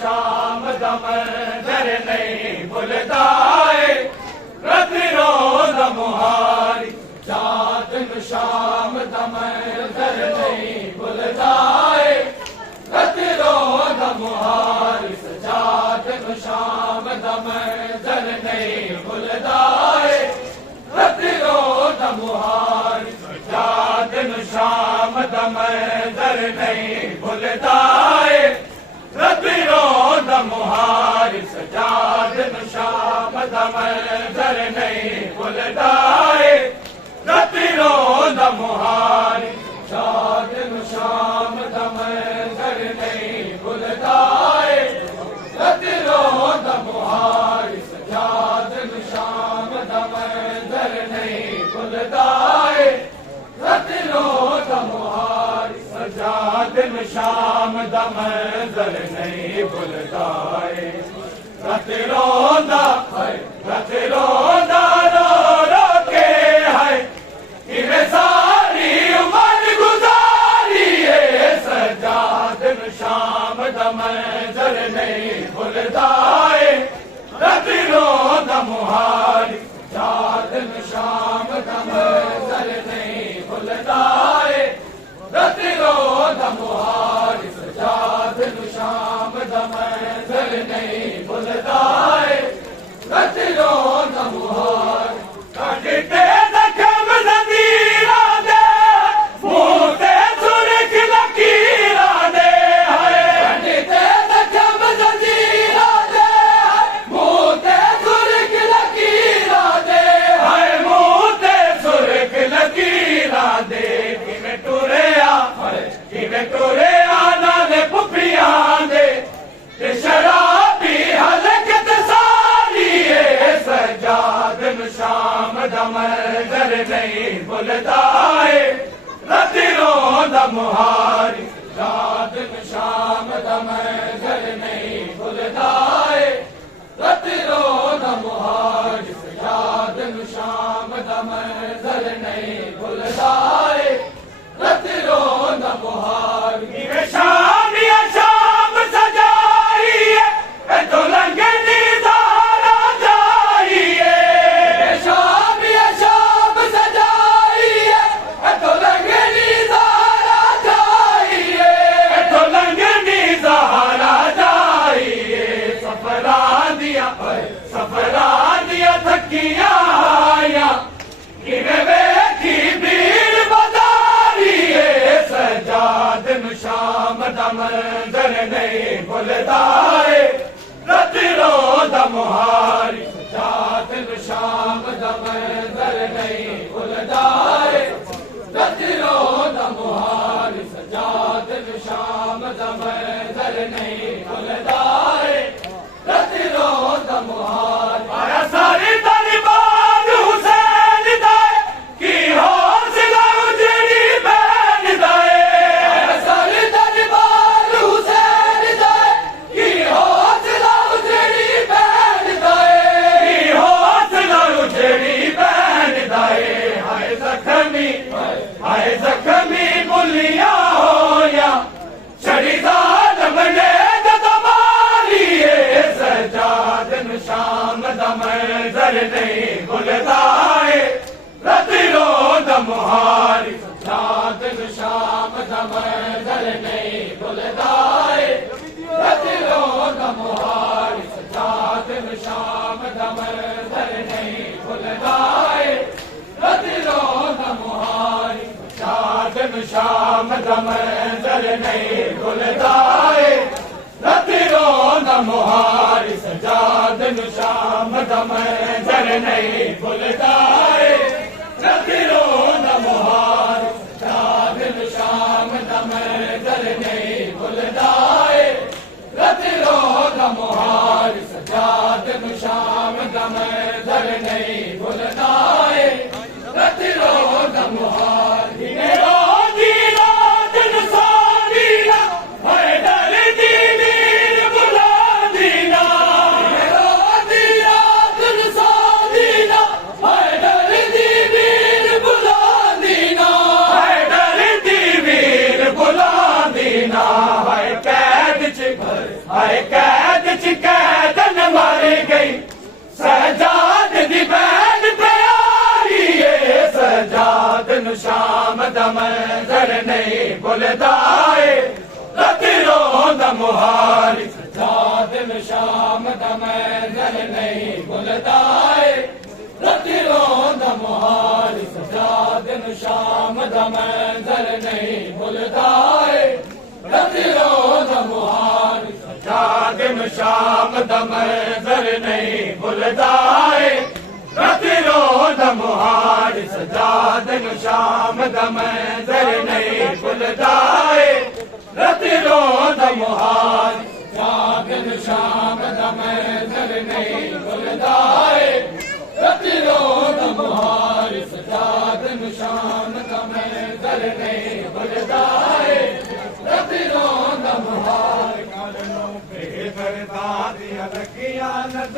शाम दम दर नहीं भुलदाए प्रतिरोध मुहारी सजाद शाम दम दर नहीं भुलदाए प्रतिरोध मुहारी सजाद शाम दम दर नहीं भुलदाए प्रतिरोध मुहारी सजाद शाम दम दर नहीं भुलदाए प्रतिरोध मुहारी शादिन शाम दम दर नहीं भुलदाए प्रतिरोध मुहारी सजादिन शाम दम दर नहीं भुलदाए प्रतिरोध मुहारी सजादिन शाम दम दर नहीं भुलदाए प्रतिरोध है प्रतिरोध सारी उम्र गुजारी है सजादन शाम दम दर नहीं भुलदाए प्रतिरोध मुहारी सजादन शाम दम दर नहीं भुलदाए प्रतिरोध मुहारी सजादन शाम दम दर नहीं भुलदाए प्रतिरोध मुहारी काटते शाम दम दर नहीं भुलदाए प्रतिरोध मुहारी सजादन शाम दम दर नहीं भुलदाए प्रतिरोध मुहारी सजादन शाम दम दर नहीं भुलदाए प्रतिरोध मुहारी शाम या शाम सजाई है तो लंगनी शाम दम दर नहीं भुलदाए प्रतिरोध मुहारी सजादन शाम दम दर नहीं भुलदाए प्रतिरोध मुहारी सजादन शाम दम दर नहीं भुलदाए प्रतिरोध मुहारी सारी तलिबान हुसैन दाए की हौसला उजड़ी बैन दाए हाय जख्मी बुलिया होया शरी जालम ने दमारी सजादन शाम दम दर नहीं भुलदाए प्रतिरोध मुहारी सजादन शाम दम दर नहीं भुलदाए प्रतिरोध मुहारी सजादन शाम दम दर नहीं भुलदाए प्रतिरोध मुहारी सजादन शाम दम दर नहीं भुलदाए प्रतिरोध मुहारी सजादन शाम दम दर नहीं भुलदाए प्रतिरोध मुहारी सजादन शाम दम दर नहीं भुलदाए प्रतिरोध मुहारी सजादन शाम दम दर नहीं भुलदाए प्रतिरोध मुहारी रोजी राजन सारीना है डर दी मीर बुला दीना ਮੁਹਾਰੀ ਸਜਾ ਦਿਨ ਸ਼ਾਮ ਦਾ ਮੰਜ਼ਰ ਨਹੀਂ ਭੁੱਲਦਾ ਏ ਰਾਤੀ ਰੋਂਦਾ ਮੁਹਾਰੀ ਸਜਾ ਦਿਨ ਸ਼ਾਮ ਦਾ ਮੰਜ਼ਰ ਨਹੀਂ ਭੁੱਲਦਾ ਏ ਰਾਤੀ ਰੋਂਦਾ ਮੁਹਾਰੀ ਸਜਾ ਦਿਨ ਸ਼ਾਮ ਦਾ ਮੰਜ਼ਰ ਨਹੀਂ ਭੁੱਲਦਾ ਏ ਰਾਤੀ ਰੋਂਦਾ ਮੁਹਾਰੀ ਸਜਾ ਦਿਨ ਸ਼ਾਮ ਦਾ ਮੰਜ਼ਰ ਨਹੀਂ ਭੁੱਲਦਾ ਏ ਰਾਤੀ ਰੋਂਦਾ ਮੁਹਾਰੀ ਸਜਾ ਦਿਨ ਸ਼ਾਮ ਦਾ ਮੰਜ਼ਰ ਨਹੀਂ ਭੁੱਲਦਾ ਏ ਰਾਤੀ ਰੋਂਦਾ ਮੁਹਾਰੀ ਸਜਾ ਦਿਨ ਸ਼ਾਮ ਦਾ ਮੰਜ਼ਰ ਨਹੀਂ ਭੁੱਲਦਾ ਏ ਰਾਤੀ ਰੋਂਦਾ ਮੁਹਾਰੀ ਕਾਲ ਨੂੰ ਬੇਦਰਦਾ ਦੀਆਂ ਲੱਗੀਆਂ ਨਜ਼ਰ